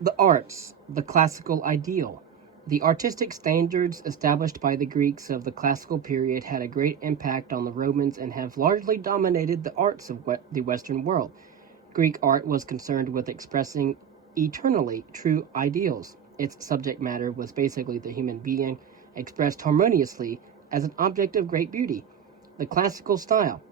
The arts, the classical ideal. The artistic standards established by the Greeks of the classical period had a great impact on the Romans and have largely dominated the arts of the Western world. Greek art was concerned with expressing eternally true ideals. Its subject matter was basically the human being expressed harmoniously as an object of great beauty. The classical style,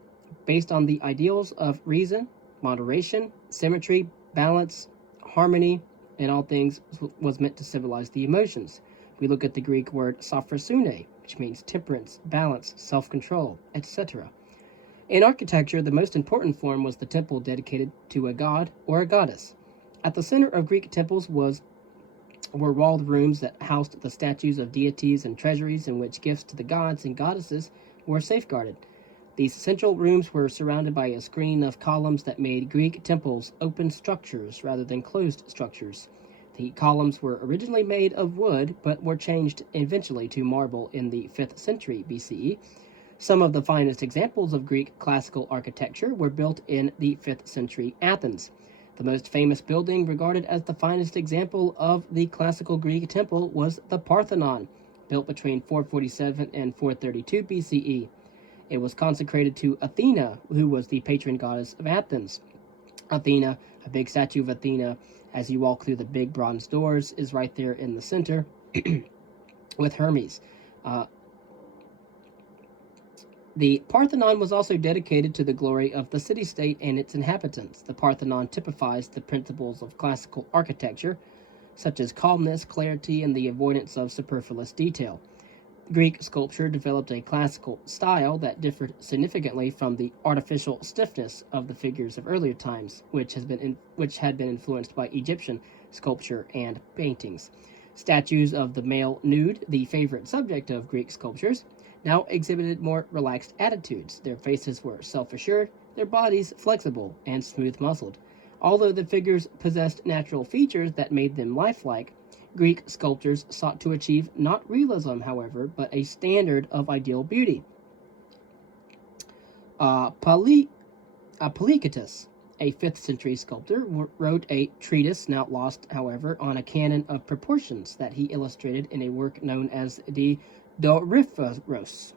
based on the ideals of reason, moderation, symmetry, balance, harmony, in all things, was meant to civilize the emotions. We look at the Greek word sophrosune, which means temperance, balance, self-control, etc. In architecture, the most important form was the temple dedicated to a god or a goddess. At the center of Greek temples were walled rooms that housed the statues of deities and treasuries in which gifts to the gods and goddesses were safeguarded. These central rooms were surrounded by a screen of columns that made Greek temples open structures rather than closed structures. The columns were originally made of wood, but were changed eventually to marble in the 5th century BCE. Some of the finest examples of Greek classical architecture were built in the 5th century Athens. The most famous building regarded as the finest example of the classical Greek temple was the Parthenon, built between 447 and 432 BCE. It was consecrated to Athena, who was the patron goddess of Athens. Athena, a big statue of Athena, as you walk through the big bronze doors, is right there in the center with Hermes. The Parthenon was also dedicated to the glory of the city-state and its inhabitants. The Parthenon typifies the principles of classical architecture, such as calmness, clarity, and the avoidance of superfluous detail. Greek sculpture developed a classical style that differed significantly from the artificial stiffness of the figures of earlier times, which had been influenced by Egyptian sculpture and paintings. Statues of the male nude, the favorite subject of Greek sculptures, now exhibited more relaxed attitudes. Their faces were self-assured, their bodies flexible and smooth-muscled. Although the figures possessed natural features that made them lifelike, Greek sculptors sought to achieve not realism, however, but a standard of ideal beauty. Polychaetus, a 5th century sculptor, wrote a treatise, now lost, however, on a canon of proportions that he illustrated in a work known as the Doryphoros.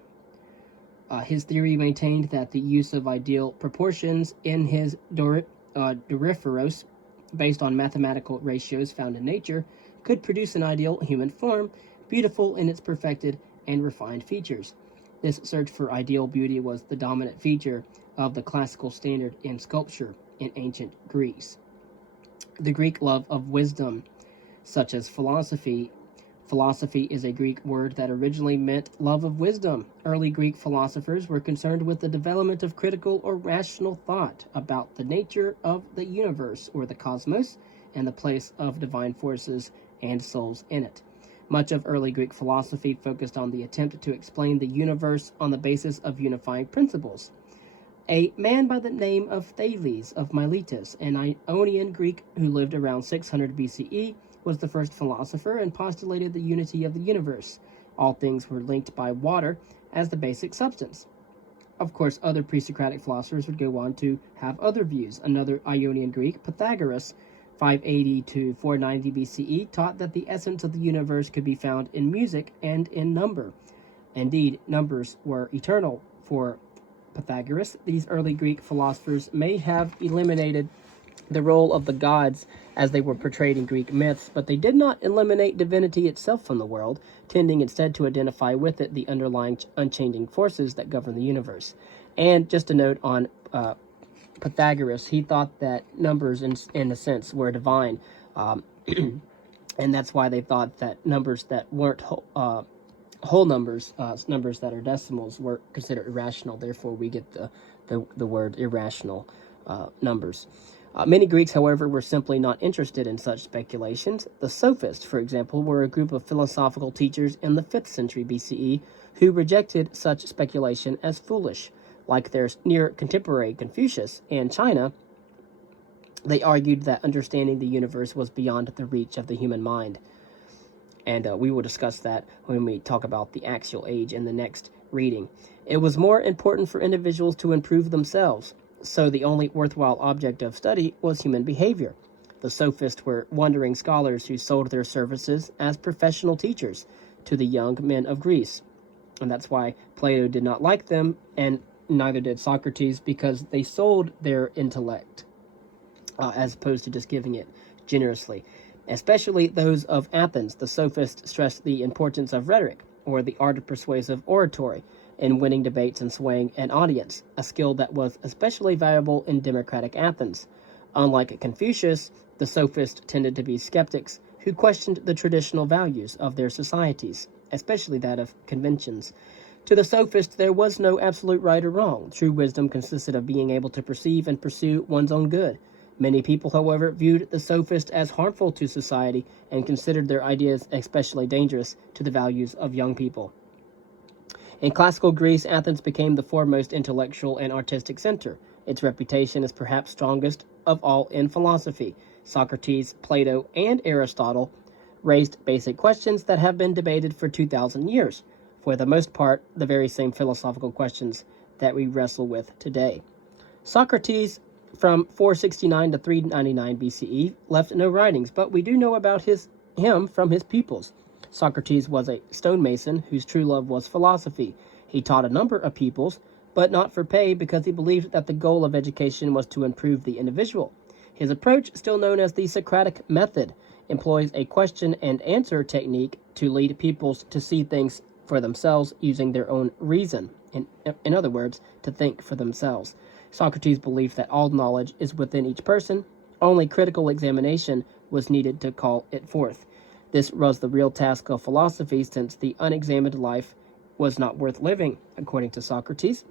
His theory maintained that the use of ideal proportions in his Doryphoros, based on mathematical ratios found in nature, could produce an ideal human form, beautiful in its perfected and refined features. This search for ideal beauty was the dominant feature of the classical standard in sculpture in ancient Greece. The Greek love of wisdom, such as philosophy. Philosophy is a Greek word that originally meant love of wisdom. Early Greek philosophers were concerned with the development of critical or rational thought about the nature of the universe or the cosmos and the place of divine forces and souls in it. Much of early Greek philosophy focused on the attempt to explain the universe on the basis of unifying principles. A man by the name of Thales of Miletus, an Ionian Greek who lived around 600 BCE, was the first philosopher and postulated the unity of the universe. All things were linked by water as the basic substance. Of course, other pre-Socratic philosophers would go on to have other views. Another Ionian Greek, Pythagoras, 580 to 490 BCE, taught that the essence of the universe could be found in music and in number. Indeed, numbers were eternal for Pythagoras. These early Greek philosophers may have eliminated the role of the gods as they were portrayed in Greek myths, but they did not eliminate divinity itself from the world, tending instead to identify with it the underlying unchanging forces that govern the universe. And just a note on Pythagoras, he thought that numbers, in a sense, were divine, and that's why they thought that numbers that weren't whole numbers, numbers that are decimals, were considered irrational. Therefore, we get the word irrational numbers. Many Greeks, however, were simply not interested in such speculations. The Sophists, for example, were a group of philosophical teachers in the 5th century BCE who rejected such speculation as foolish. Like their near contemporary Confucius in China, they argued that understanding the universe was beyond the reach of the human mind. And we will discuss that when we talk about the axial age in the next reading. It was more important for individuals to improve themselves, so the only worthwhile object of study was human behavior. The sophists were wandering scholars who sold their services as professional teachers to the young men of Greece. And that's why Plato did not like them, and neither did Socrates, because they sold their intellect as opposed to just giving it generously. Especially those of Athens, the sophists stressed the importance of rhetoric, or the art of persuasive oratory, in winning debates and swaying an audience, a skill that was especially valuable in democratic Athens. Unlike Confucius, the sophists tended to be skeptics who questioned the traditional values of their societies, especially that of conventions. To the sophists, there was no absolute right or wrong. True wisdom consisted of being able to perceive and pursue one's own good. Many people, however, viewed the sophists as harmful to society and considered their ideas especially dangerous to the values of young people. In classical Greece, Athens became the foremost intellectual and artistic center. Its reputation is perhaps strongest of all in philosophy. Socrates, Plato, and Aristotle raised basic questions that have been debated for 2,000 years. For the most part, the very same philosophical questions that we wrestle with today. Socrates, from 469 to 399 BCE, left no writings, but we do know about him from his pupils. Socrates was a stonemason whose true love was philosophy. He taught a number of pupils, but not for pay, because he believed that the goal of education was to improve the individual. His approach, still known as the Socratic method, employs a question and answer technique to lead pupils to see things for themselves using their own reason. In other words, to think for themselves. Socrates believed that all knowledge is within each person. Only critical examination was needed to call it forth. This was the real task of philosophy, since the unexamined life was not worth living, according to Socrates.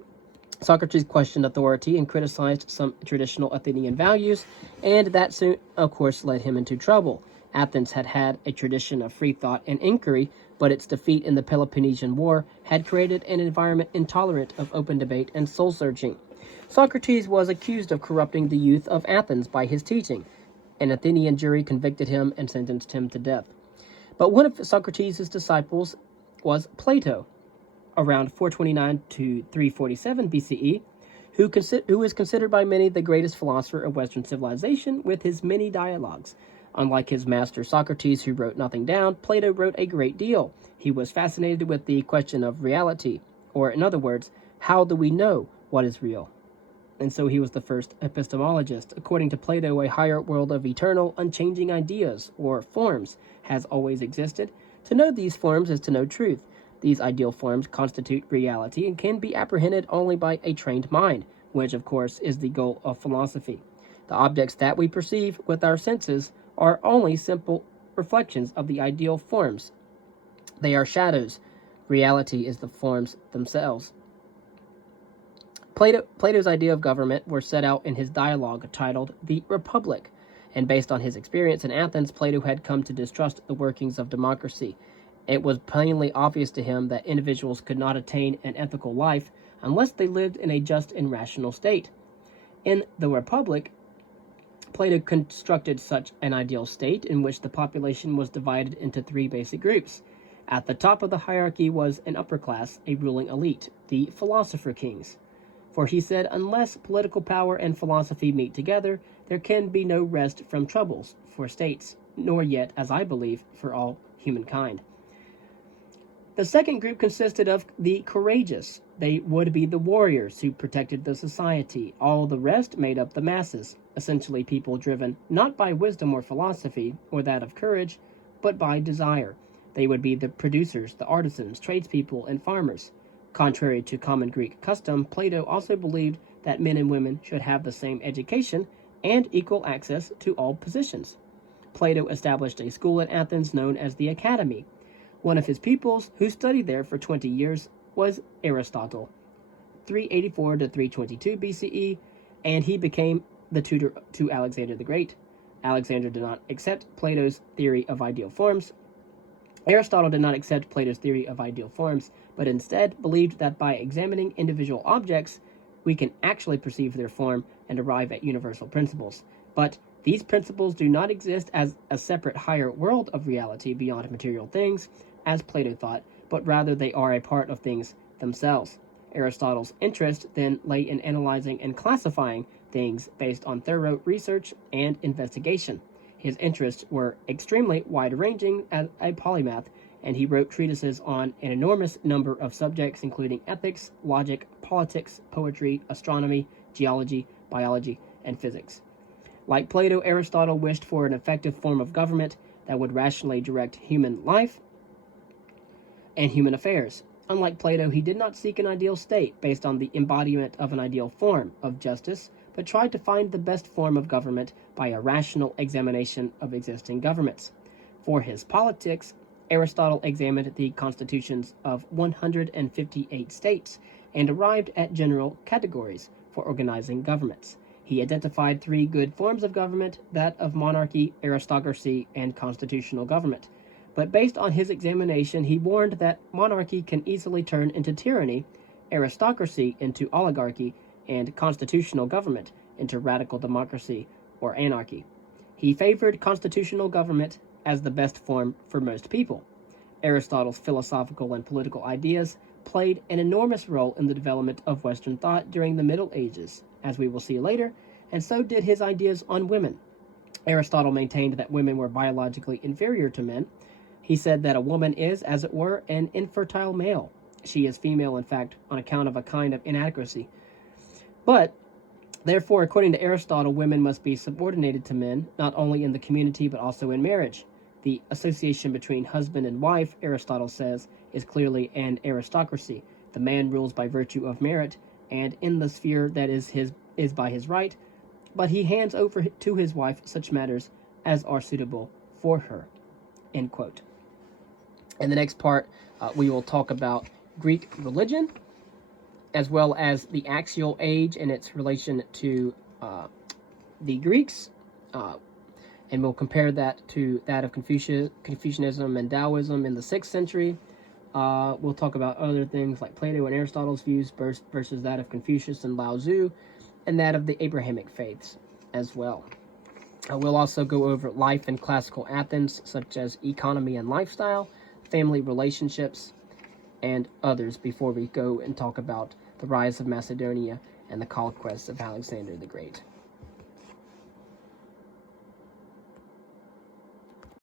Socrates questioned authority and criticized some traditional Athenian values, and that soon, of course, led him into trouble. Athens had had a tradition of free thought and inquiry, but its defeat in the Peloponnesian War had created an environment intolerant of open debate and soul-searching. Socrates was accused of corrupting the youth of Athens by his teaching. An Athenian jury convicted him and sentenced him to death. But one of Socrates' disciples was Plato, around 429 to 347 BCE, who is considered by many the greatest philosopher of Western civilization with his many dialogues. Unlike his master Socrates, who wrote nothing down, Plato wrote a great deal. He was fascinated with the question of reality, or in other words, how do we know what is real? And so he was the first epistemologist. According to Plato, a higher world of eternal, unchanging ideas, or forms, has always existed. To know these forms is to know truth. These ideal forms constitute reality and can be apprehended only by a trained mind, which, of course, is the goal of philosophy. The objects that we perceive with our senses are only simple reflections of the ideal forms. They are shadows. Reality is the forms themselves. Plato's idea of government were set out in his dialogue titled The Republic, and based on his experience in Athens, Plato had come to distrust the workings of democracy. It was plainly obvious to him that individuals could not attain an ethical life unless they lived in a just and rational state. In The Republic, Plato constructed such an ideal state in which the population was divided into three basic groups. At the top of the hierarchy was an upper class, a ruling elite, the philosopher kings. For he said, unless political power and philosophy meet together, there can be no rest from troubles for states, nor yet, as I believe, for all humankind. The second group consisted of the courageous. They would be the warriors who protected the society. All the rest made up the masses, essentially people driven not by wisdom or philosophy, or that of courage, but by desire. They would be the producers, the artisans, tradespeople, and farmers. Contrary to common Greek custom, Plato also believed that men and women should have the same education and equal access to all positions. Plato established a school at Athens known as the Academy. One of his pupils, who studied there for 20 years, was Aristotle, 384 to 322 BCE, and he became the tutor to Alexander the Great. Alexander did not accept Plato's theory of ideal forms. Aristotle did not accept Plato's theory of ideal forms, but instead believed that by examining individual objects, we can actually perceive their form and arrive at universal principles. But these principles do not exist as a separate higher world of reality beyond material things, as Plato thought, but rather they are a part of things themselves. Aristotle's interest then lay in analyzing and classifying things based on thorough research and investigation. His interests were extremely wide-ranging as a polymath, and he wrote treatises on an enormous number of subjects, including ethics, logic, politics, poetry, astronomy, geology, biology, and physics. Like Plato, Aristotle wished for an effective form of government that would rationally direct human life and human affairs. Unlike Plato, he did not seek an ideal state based on the embodiment of an ideal form of justice, but tried to find the best form of government by a rational examination of existing governments. For his politics, Aristotle examined the constitutions of 158 states and arrived at general categories for organizing governments. He identified three good forms of government, that of monarchy, aristocracy, and constitutional government. But based on his examination, he warned that monarchy can easily turn into tyranny, aristocracy into oligarchy, and constitutional government into radical democracy or anarchy. He favored constitutional government as the best form for most people. Aristotle's philosophical and political ideas played an enormous role in the development of Western thought during the Middle Ages, as we will see later, and so did his ideas on women. Aristotle maintained that women were biologically inferior to men. He said that a woman is, as it were, an infertile male. She is female, in fact, on account of a kind of inadequacy. But, therefore, according to Aristotle, women must be subordinated to men, not only in the community but also in marriage. The association between husband and wife, Aristotle says, is clearly an aristocracy. The man rules by virtue of merit, and in the sphere that is by his right, but he hands over to his wife such matters as are suitable for her. End quote. In the next part, we will talk about Greek religion, as well as the axial age and its relation to the Greeks, and we'll compare that to that of Confucianism and Taoism in the 6th century. We'll talk about other things like Plato and Aristotle's views versus that of Confucius and Lao Tzu, and that of the Abrahamic faiths as well. We'll also go over life in classical Athens, such as economy and lifestyle, family relationships, and others before we go and talk about the rise of Macedonia and the conquest of Alexander the Great.